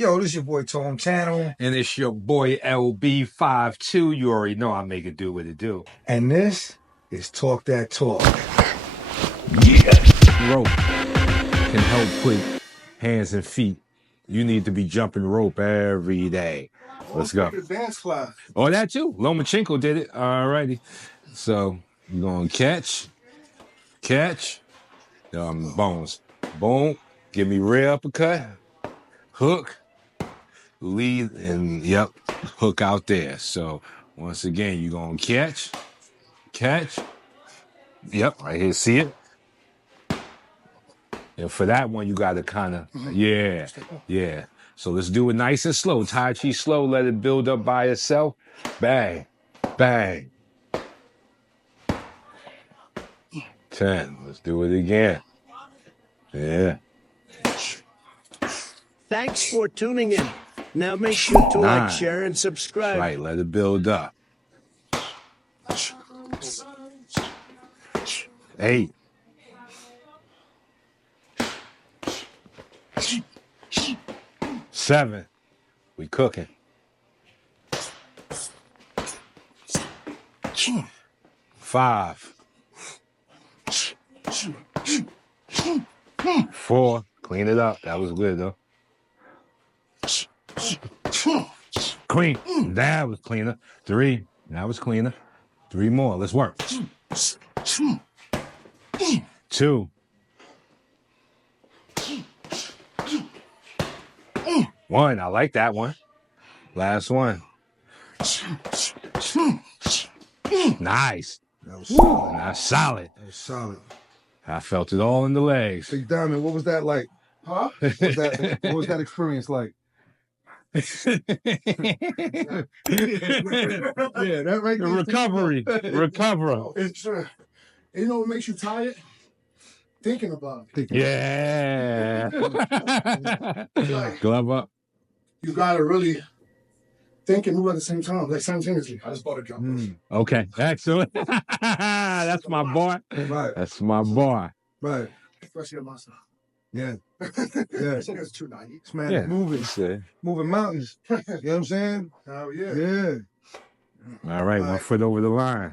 Yo, this your boy Tom Channel. And it's your boy LB52. You already know I make it do what it do. And this is Talk That Talk. Yeah. Rope can help put hands and feet. You need to be jumping rope every day. Let's go. Dance class. Oh, that too. Lomachenko did it. All righty. So you're going to catch. Bones. Boom. Give me rear uppercut. Hook. Lead, and yep, hook out there. So once again, you're going to catch. Yep, right here, see it? And for that one, you got to kind of, yeah. So let's do it nice and slow. Tai Chi slow, let it build up by itself. Bang, bang. 10, let's do it again. Yeah. Thanks for tuning in. Now make sure to like, share, and subscribe. Right, let it build up. 8. Seven. We cooking. 5. 4. Clean it up. That was good though. Clean. That was cleaner. 3. That was cleaner. 3 more. Let's work. 2. 1. I like that one. Last one. Nice. That was solid. That's solid. That was solid. I felt it all in the legs. Big Diamond, what was that like? Huh? What was that experience like? Yeah, that right there. Recover. It's you know what makes you tired? Thinking about it. Yeah. Like, Glove up. you gotta really think and move at the same time, like simultaneously. I just bought a jump. Okay, excellent. That's my boy. Right. That's my boy. Right. Especially a monster. Yeah. Yeah. I think it's 290. This man Yeah. moving mountains. You know what I'm saying? Oh yeah. Yeah. All right, 1 foot over the line.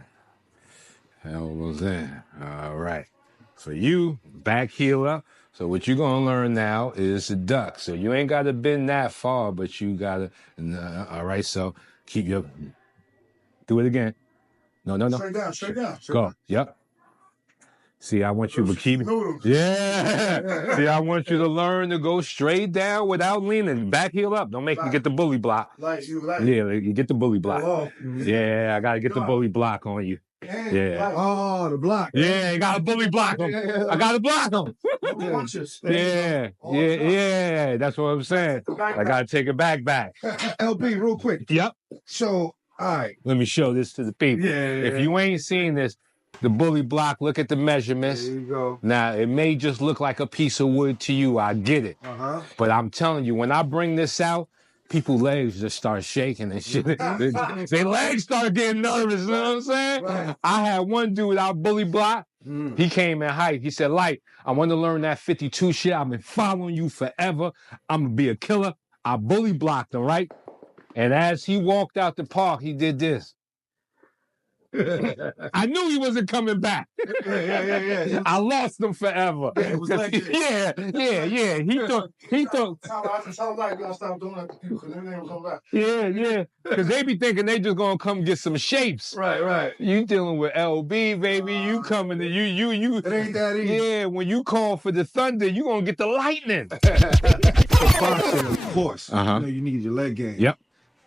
Hell was in. All right. For you, back heel up. So what you're going to learn now is a duck. So you ain't got to bend that far, but you got to, all right, so keep your, do it again. No. Straight down. Go. Yep. See, I want you to keep it. Yeah. See, I want you to learn to go straight down without leaning. Back heel up. Don't make me get the bully block. Like you like. Yeah, you get the bully block. Oh, Yeah, I got to get the bully block on you. Yeah. Oh, the block. Yeah, you got to bully block him. I got to block him. Yeah. That's what I'm saying. I got to take it back. LB, real quick. Yep. So, all right. Let me show this to the people. Yeah. If you ain't seen this, the bully block, look at the measurements. There you go. Now, it may just look like a piece of wood to you. I get it. But I'm telling you, when I bring this out, people's legs just start shaking and shit. Their legs start getting nervous, you know what I'm saying? Right. I had one dude out bully block. He came in hype. He said, Lyte, I want to learn that 52 shit. I've been following you forever. I'm going to be a killer. I bully blocked him, right? And as he walked out the park, he did this. I knew he wasn't coming back. Yeah. I lost him forever. It was like yeah. He thought. Tell like y'all stop doing that to people because then they don't come back. Yeah. Because they be thinking they just gonna come get some shapes. Right. You dealing with LB, baby. You coming to you. It ain't that easy. Yeah, when you call for the thunder, you gonna get the lightning. So boxing, of course, you need your leg game. Yep.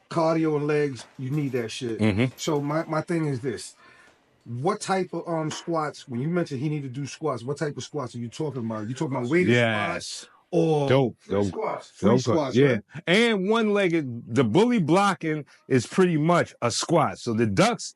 Cardio and legs, you need that shit. So my thing is this. What type of squats, when you mentioned he need to do squats, what type of squats are you talking about? You talking about weighted squats? Or Dope. free squats, yeah. right? And one-legged, the bully blocking is pretty much a squat. So the ducks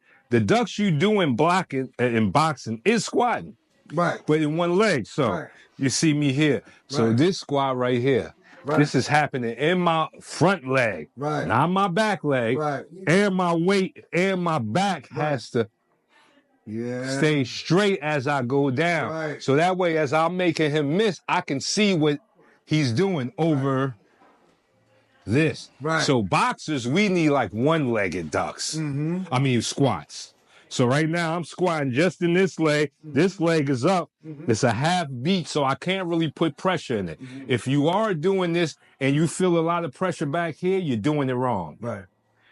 you do in blocking in boxing is squatting. Right. But in one leg. So you see me here. So this squat right here. Right. This is happening in my front leg, not my back leg, and my weight and my back has to stay straight as I go down. So that way, as I'm making him miss, I can see what he's doing over this. Right. So boxers, we need like one-legged ducks. I mean squats. So right now I'm squatting just in this leg. This leg is up. It's a half beat, so I can't really put pressure in it. If you are doing this and you feel a lot of pressure back here, you're doing it wrong. Right.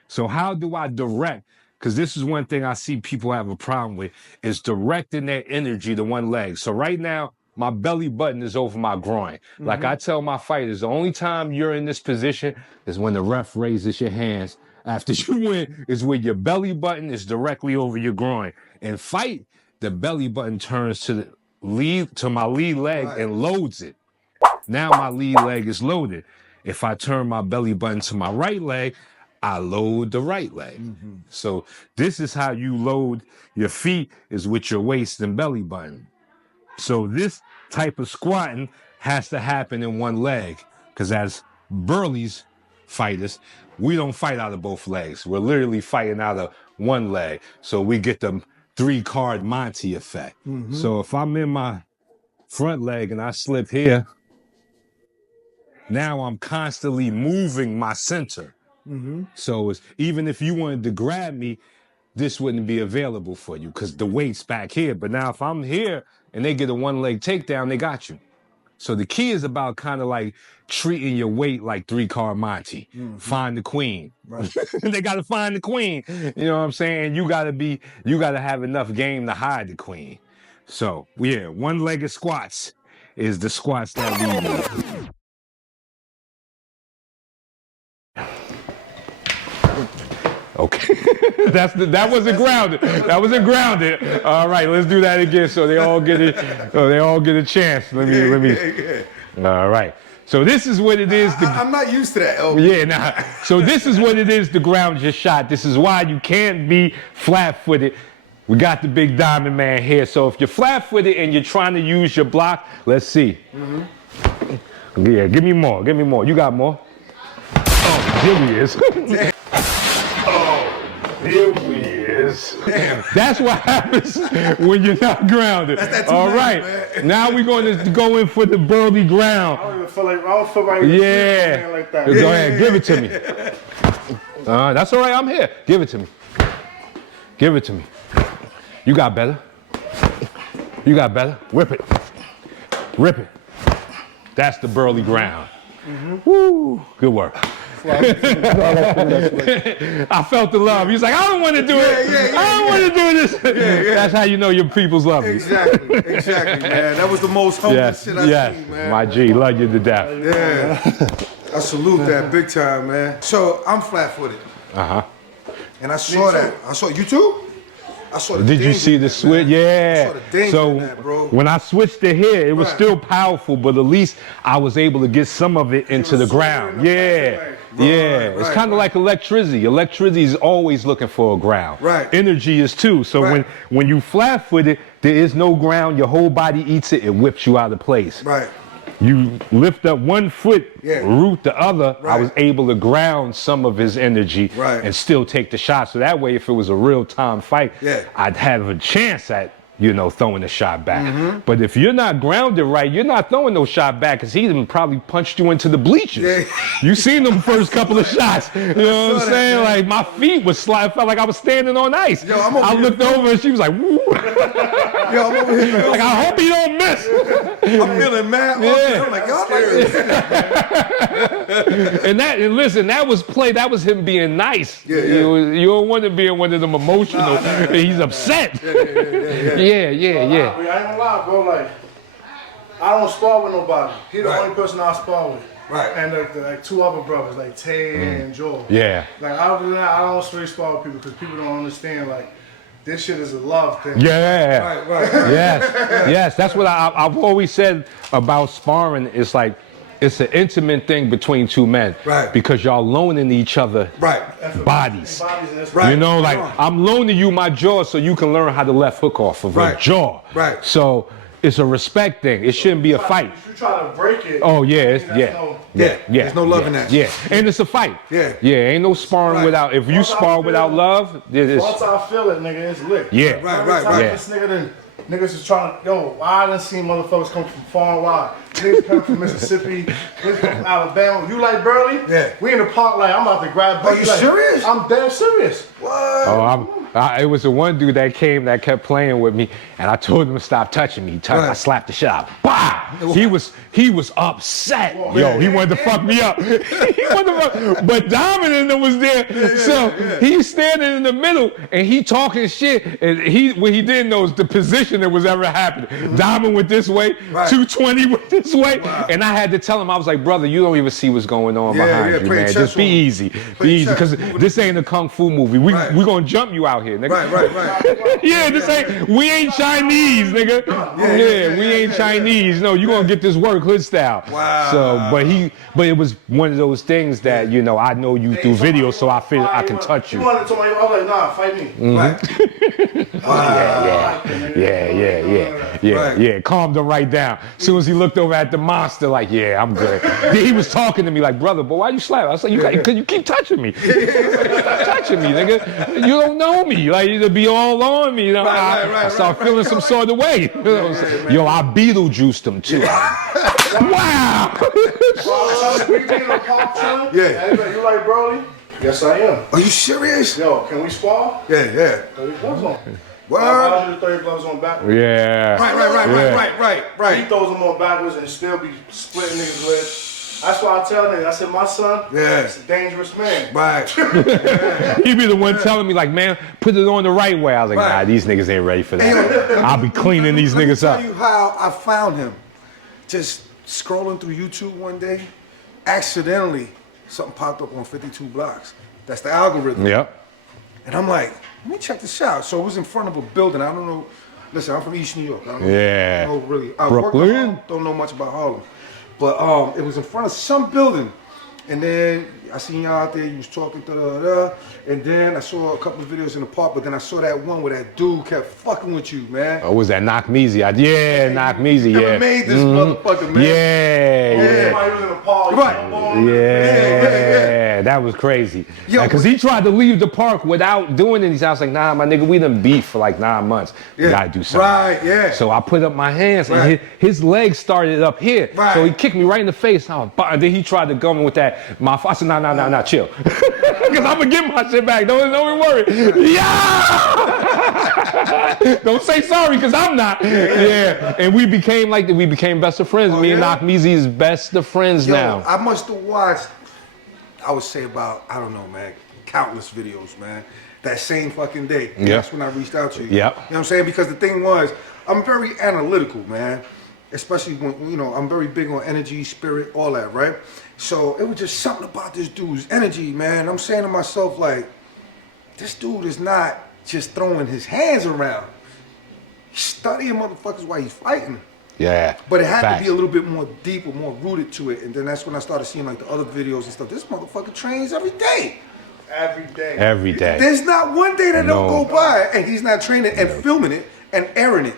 So how do I direct? Because this is one thing I see people have a problem with, is directing their energy to one leg. So right now, my belly button is over my groin. Like I tell my fighters, the only time you're in this position is when the ref raises your hands after you win, is when your belly button is directly over your groin. In fight, the belly button turns to my lead leg and loads it. Now my lead leg is loaded. If I turn my belly button to my right leg, I load the right leg. So this is how you load your feet, is with your waist and belly button. So this type of squatting has to happen in one leg, because as Burly's fighters, we don't fight out of both legs. We're literally fighting out of one leg. So we get the 3-card Monty effect. So if I'm in my front leg and I slip here, now I'm constantly moving my center. So even if you wanted to grab me, this wouldn't be available for you because the weight's back here. But now if I'm here and they get a one-leg takedown, they got you. So the key is about kind of like treating your weight like 3-card Monty. Find the queen. Right. They got to find the queen. You know what I'm saying? You got to have enough game to hide the queen. So yeah, one-legged squats is the squats that we need. Okay, that wasn't grounded. That wasn't grounded. All right, let's do that again so they all get it. So they all get a chance. Let me. All right. So this is what it is. I'm not used to that, LB. Yeah, nah. So this is what it is to ground your shot. This is why you can't be flat-footed. We got the big Diamond man here. So if you're flat-footed and you're trying to use your block, let's see. Yeah, give me more. Give me more. You got more? Oh, here he is. Here he is. Damn. That's what happens when you're not grounded. All right. Man. Now we're going to go in for the Burly ground. I don't even feel like Yeah. like that. Go ahead, give it to me. That's all right. I'm here. Give it to me. Give it to me. You got better. You got better. Whip it. Rip it. That's the Burly ground. Woo. Good work. I felt the love. He's like, I don't want to do it. I don't want to do this. That's how you know your people's love you. Exactly, man. That was the most humblest shit I've seen, man. My G, love you to death. Yeah. I salute that big time, man. So I'm flat-footed. And I saw that. I saw you too? I saw the Did you see the switch? Yeah. I saw the danger So in that, bro. when I switched to here, it was still powerful, but at least I was able to get some of it into the ground. Yeah. It's kind of like electricity. Electricity is always looking for a ground. Right. Energy is too. So when you flat-footed, there is no ground. Your whole body eats it. It whips you out of place. Right. You lift up one foot, root the other. I was able to ground some of his energy and still take the shot. So that way, if it was a real-time fight, I'd have a chance at, throwing the shot back. But if you're not grounded right, you're not throwing no shot back, because he even probably punched you into the bleachers. You seen them first couple of shots. You know what I'm saying? Like, my feet was sliding. Felt like I was standing on ice. I looked over and she was like, woo. Yo, I'm over here. Like, I hope you don't miss. I'm feeling mad. I'm like, y'all and listen, that was play. That was him being nice. You don't want to be in one of them emotional. He's upset. I ain't gonna lie, bro. Like, I don't spar with nobody. He the only person I spar with. Right. And like 2 other brothers, like Tay and Joel. Yeah. Like, other than that, I don't really spar with people because people don't understand, like, this shit is a love thing. Yeah. Right. Yes. That's what I've always said about sparring. It's like, it's an intimate thing between 2 men. Right. Because y'all loaning each other bodies. Right. You know, like, I'm loaning you my jaw so you can learn how to left hook off of a jaw. Right. So it's a respect thing. It shouldn't be a fight. If you try to break it. Oh, yeah. There's no love in that. Yeah. And it's a fight. Yeah. Ain't no sparring without, if you spar without love, once I feel it, nigga, it's lit. Right. This nigga then, niggas is trying to, why I done seen motherfuckers come from far and wide. Niggas come from Mississippi, niggas from Alabama. You like Burly? Yeah. We in the park like, I'm about to grab Are you serious? I'm damn serious. What? Oh, it was the one dude that came that kept playing with me, and I told him to stop touching me. I slapped the shit out. Bah! He was upset. Yo, he wanted to fuck me up. He wanted to fuck, but Diamond and them was there, he's standing in the middle and he talking shit. And what he didn't know is the position that was ever happening. Diamond went this way, 220 went this way, and I had to tell him, I was like, brother, you don't even see what's going on behind you, man. Just be easy, because this ain't a kung fu movie. We gonna jump you out here, nigga. Right. Yeah, we ain't Chinese, nigga. Yeah, we ain't Chinese. No, you gonna get this work hood style. Wow. So, but it was one of those things that, I know you through video, so I feel I can touch you. You wanted to tell me, I was like, nah, fight me. Yeah. Calmed him right down. As soon as he looked over at the monster, like, yeah, I'm good. Then he was talking to me like, brother, but why you slap? I was like, because you keep touching me. Stop touching me, nigga. You don't know me. Like, it'll be all on me. I start feeling some sort of way. Yo, I Beetlejuiced him too. Wow. We be in the park chilling. Yeah. You like Burly? Yes, I am. Are you serious? Yo, can we spar? Yeah. 30 gloves on. What? I'll do the 30 gloves on backwards. Yeah. Right. He throws them on backwards and still be splitting niggas' lips. That's why I tell niggas, I said, my son, is a dangerous man. Right. He be the one telling me, like, man, put it on the right way. I was like, nah, these niggas ain't ready for that. I'll be cleaning these niggas up. Let me tell you how I found him. Just scrolling through YouTube one day, accidentally, something popped up on 52 blocks. That's the algorithm. Yep. And I'm like, let me check this out. So it was in front of a building. I don't know. Listen, I'm from East New York. I don't know really. I work in Harlem, don't know much about Harlem. But it was in front of some building. And then I seen y'all out there, you was talking, and then I saw a couple of videos in the park, but then I saw that one where that dude kept fucking with you, man. Oh, was that Knock Measy? Yeah, Knock Measy, Never made this motherfucker, man. Yeah. Somebody was in the park. Yeah, that was crazy. Because he tried to leave the park without doing anything. I was like, nah, my nigga, we done beef for like 9 months. You gotta do something. Right, yeah. So I put up my hands, and his legs started up here. Right. So he kicked me right in the face. And then he tried to go in with that. I said, nah, chill. Because I'm gonna get my shit back. Don't worry. Yeah! Don't say sorry, because I'm not. Yeah. And we became best of friends. Me and Knock Measy is best of friends now. I must have watched, I would say about, I don't know, man, countless videos, man. That same fucking day. Yeah. That's when I reached out to you. Yep. You know what I'm saying? Because the thing was, I'm very analytical, man. Especially when, I'm very big on energy, spirit, all that, right? So it was just something about this dude's energy, man. I'm saying to myself, like, this dude is not just throwing his hands around. He's studying motherfuckers while he's fighting. Yeah. But it had to be a little bit more deep or more rooted to it. And then that's when I started seeing like the other videos and stuff. This motherfucker trains every day. Every day. There's not one day that don't go by and he's not training and filming it and airing it.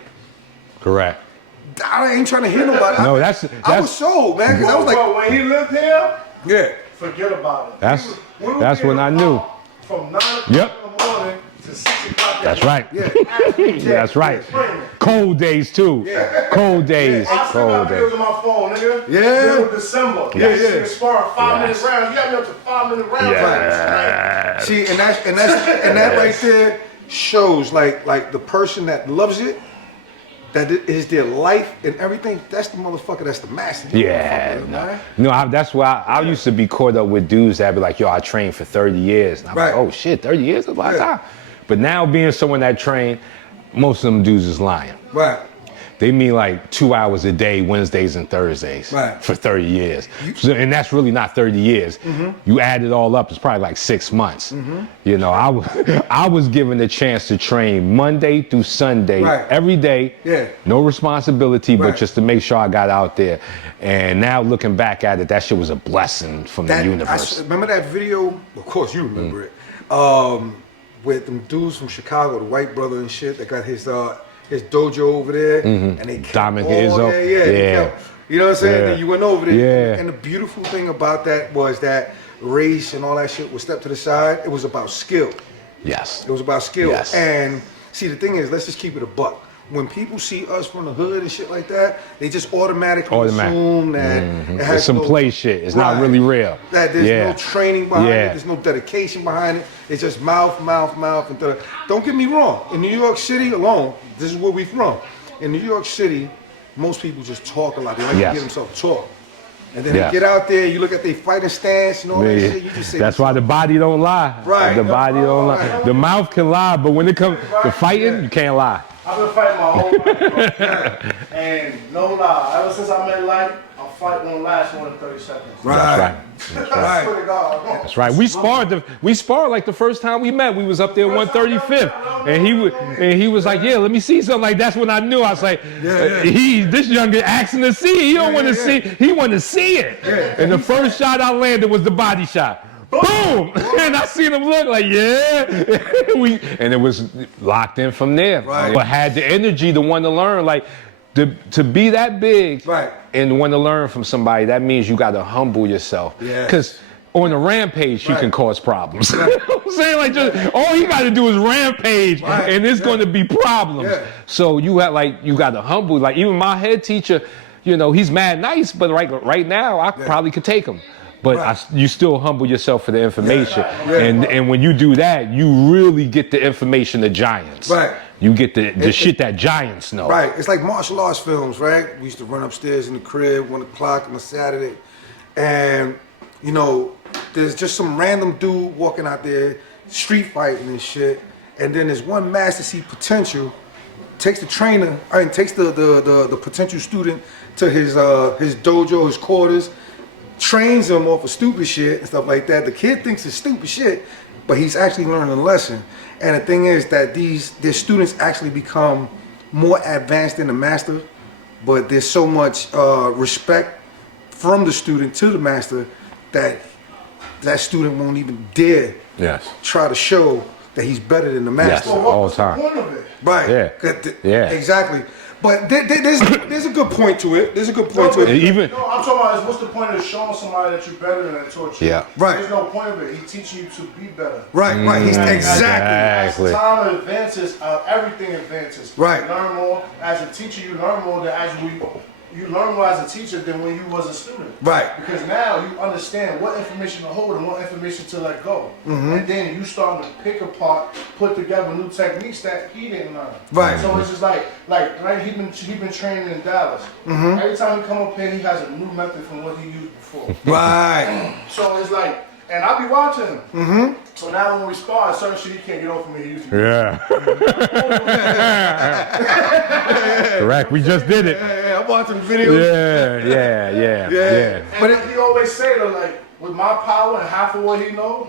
Correct. I ain't trying to hear nobody. No, that's I was sold, man, because I was like, when he lived here, forget about it. That's when I knew. From 9 o'clock in the morning to 6 o'clock. That's right. That's right. Cold days too. Cold days. I still got videos on my phone, nigga. Middle of December. Sparring 5-minute rounds. You got me up to 5-minute rounds. See, and that right there shows like the person that loves it, that is their life and everything. That's the motherfucker. That's the master. That's why I used to be caught up with dudes that be like, yo, I trained for 30 years. And I'm like, oh shit, 30 years? That's a lot of time. But now being someone that trained, most of them dudes is lying. Right. They mean like 2 hours a day, Wednesdays and Thursdays for 30 years. And that's really not 30 years. You add it all up, it's probably like 6 months. I was given the chance to train Monday through Sunday, every day. No responsibility, but just to make sure I got out there. And now looking back at it, that shit was a blessing from the universe. Remember that video? Of course you remember it. With them dudes from Chicago, the white brother and shit, that got his dojo over there, and they kept Diamond you know what I'm saying? Then you went over there, and the beautiful thing about that was that race and all that shit was stepped to the side. It was about skill. Yes. It was about skill. Yes. And see, the thing is, let's just keep it a buck. when people see us from the hood and shit like that, they just automatically assume that it has it's some play shit. It's not really real. That there's no training behind it. There's no dedication behind it. It's just mouth. And don't get me wrong. In New York City alone, this is where we from. In New York City, most people just talk a lot. They like to get themselves talk. And then they get out there, you look at their fighting stance and all that shit, you just say... That's why the body don't lie. Right. The body don't lie. The mouth can lie, but when it comes to fighting, you can't lie. I've been fighting my whole life, bro. And no lie, ever since I met Lyte, a fight won't last more than 30 seconds. Right. That's right. We sparred like the first time we met. We was up there 135th, and he was like, "Yeah, let me see something." Like that's when I knew. I was like, "This young asking to see. He don't want to see. He want to see it." And the first shot I landed was the body shot. Boom! And I seen him look like, and it was locked in from there. Right. But had the energy to want to learn, like to be that big and want to learn from somebody, that means you got to humble yourself. Because on a rampage, you can cause problems. You know what I'm saying? Like, just, all you got to do is rampage, and it's going to be problems. So you got to humble. Like, even my head teacher, you know, he's mad nice, but right now, I probably could take him. But you still humble yourself for the information. And when you do that, you really get the information of giants. You get the shit that giants know. It's like martial arts films, right? We used to run upstairs in the crib, 1 o'clock on a Saturday. And, you know, there's just some random dude walking out there, street fighting and shit. And then there's one master see potential, takes the trainer, takes the potential student to his dojo, his quarters, trains him off of stupid shit and stuff like that. The kid thinks it's stupid shit, but he's actually learning a lesson. And the thing is that their students actually become more advanced than the master, but there's so much respect from the student to the master that that student won't even dare try to show that he's better than the master. Well, all the time. Point of it? Exactly. But there's a good point to it. There's a good point to it. Even no, I'm talking about is what's the point of showing somebody that you're better than that taught you? There's no point of it. He's teaching you to be better. He's exactly. As time advances, everything advances. You learn more as a teacher. You learn more you learn more as a teacher than when you was a student. Because now you understand what information to hold and what information to let go. And then you start to pick apart, put together new techniques that he didn't learn. So it's just like he been training in Dallas. Every time he come up here, he has a new method from what he used before. So it's like, and I be watching him. So now when we spar, certain shit he can't get over me. He used to Correct. We just did it. I'm watching videos. But he always say though, like, with my power and half of what he knows.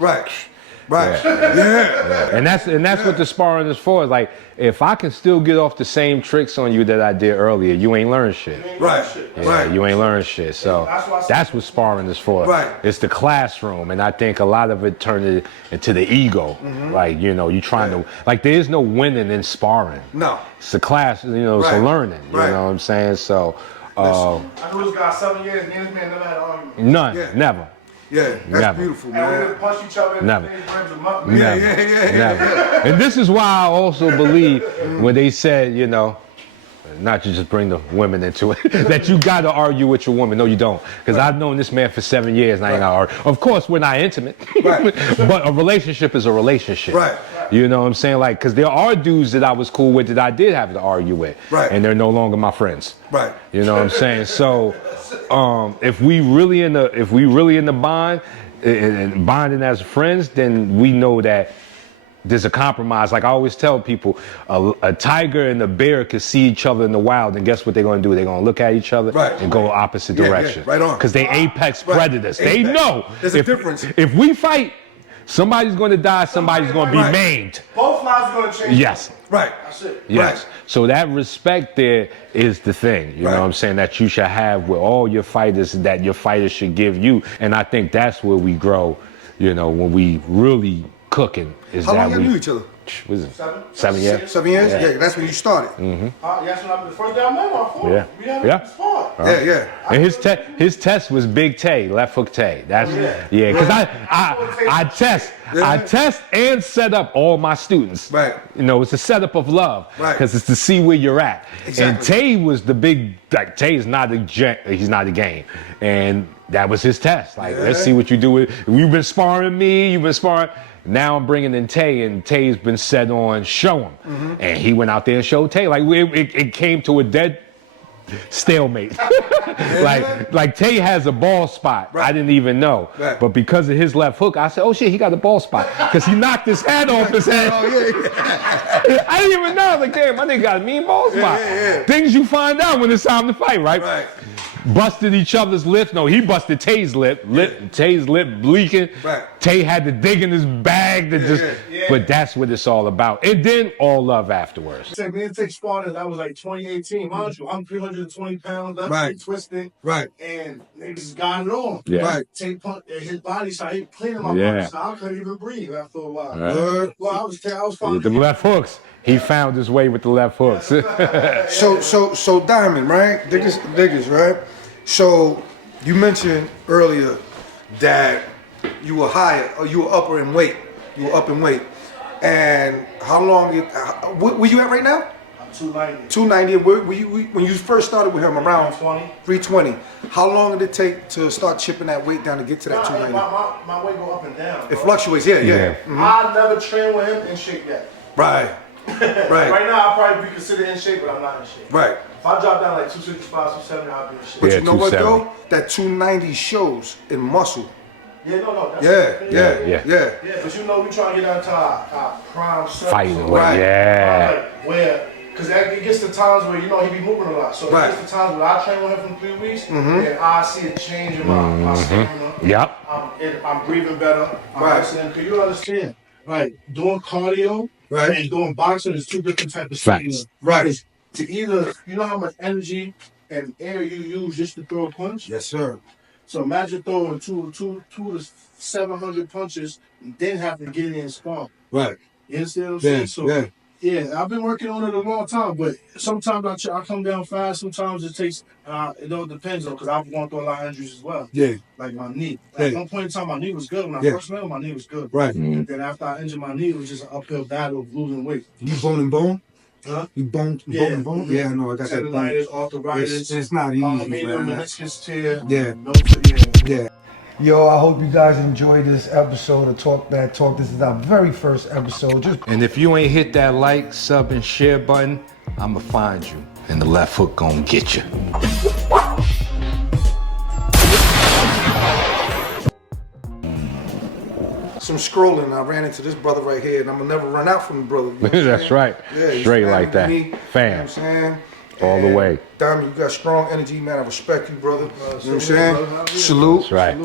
And that's what the sparring is for. Like, if I can still get off the same tricks on you that I did earlier, you ain't learned shit. You ain't learned shit. So that's what sparring is for. It's the classroom, and I think a lot of it turned it into the ego. Like, you know, you trying to, like, there is no winning in sparring. It's a class, you know, it's a learning. You know what I'm saying? So I knew this guy 7 years, and this man never had an argument. None. Never. That's beautiful, man. And we didn't punch each other in the face, Never. And this is why I also believe when they said, you know, not to just bring the women into it, that you got to argue with your woman. No, you don't. Because I've known this man for 7 years and I ain't got to argue. Of course, we're not intimate. But a relationship is a relationship. You know what I'm saying? Like, because there are dudes that I was cool with that I did have to argue with. And they're no longer my friends. You know what I'm saying? So if we really in the bond and bonding as friends, then we know that there's a compromise. Like I always tell people, a tiger and a bear can see each other in the wild, and guess what they're going to do? They're going to look at each other and go opposite direction. Because they apex predators. They know there's a difference. If we fight, somebody's going to die, somebody's going to be maimed. Both lives are going to change. Yes. That's it. Yes. So that respect there is the thing, you know what I'm saying, that you should have with all your fighters, that your fighters should give you. And I think that's where we grow, you know, when we really cooking. How long you knew each other? was it? 7 years. 7 years? Yeah, that's when you started. Yes, when the first day I met him, Yeah. we had Yeah. a spot. Yeah. And his test was big Tay, left hook Tay. That's because I test and set up all my students. Right. You know, it's a setup of love. Right. Because it's to see where you're at. Exactly. And Tay was the big, like Tay's not he's not a game. And that was his test. Like, let's see what you do with, you've been sparring me, you've been sparring. Now I'm bringing in Tay, and Tay's been set on show him. And he went out there and showed Tay. Like, it came to a dead stalemate. like Tay has a ball spot. Right. I didn't even know. Right. But because of his left hook, I said, oh shit, he got a ball spot. Because he knocked his head off his head. I didn't even know. I was like, damn, my nigga got a mean ball spot. Things you find out when it's time to fight, right? Busted each other's lips. No, he busted Tay's lip. Tay's lip leaking. Right. Tay had to dig in his bag to but that's what it's all about. And then all love afterwards. Me and Tay sparring, that was like 2018. Mind you, I'm 320 pounds, left twisted. Right. And niggas got it on. Yeah. Right. Tay punched his body, so he cleaning my punch, so I couldn't even breathe after a while. Right. Well, I was fine. With the left hooks. He found his way with the left hooks. So Diamond, right? Diggers, right? So you mentioned earlier that you were higher, or you were upper in weight. You were up in weight. And how long, where you at right now? I'm 290. 290, and when you first started with him around 320, how long did it take to start chipping that weight down to get to that 290? My weight go up and down. It fluctuates, yeah. I never trained with him in shape yet. Right. Right now, I'll probably be considered in shape, but I'm not in shape. Right. If I drop down like 265, 270, I'll be in shape. But you know what though? That 290 shows in muscle. Yeah, no. Yeah. But you know, we trying to get down to our prime self. Fighting, right. Like where, because it gets to times where, you know, he be moving a lot. So it gets to times where I train with him for 3 weeks, and I see a change in my stamina. Yep. I'm breathing better. Because you understand, doing cardio and doing boxing is two different types of stamina. Right. It's to either, you know how much energy and air you use just to throw a punch? Yes, sir. So imagine throwing two to 700 punches and then having to get in and spar. Right. You understand what I'm saying? So, yeah, I've been working on it a long time, but sometimes I come down fast. Sometimes it takes, it all depends on, because I've gone through a lot of injuries as well. Yeah. Like my knee. At one point in time, my knee was good. When I first met him, my knee was good. Right. And then after I injured my knee, it was just an uphill battle of losing weight. You bone and bone? Huh? You bone and bone? Yeah, I know. I got that bone. Arthritis. It's not easy, man. Meniscus tear. Yeah. Yo, I hope you guys enjoyed this episode of Talk That Talk. This is our very first episode. And if you ain't hit that like, sub, and share button, I'ma find you. And the left hook gonna get you. Some scrolling, I ran into this brother right here, and I'm gonna never run out from the brother. You know That's right. Yeah, straight like that. Me, Fam. You know what I'm saying? All the way. Diamond, you got strong energy, man. I respect you, brother. You know what I'm saying? Salute. That's right.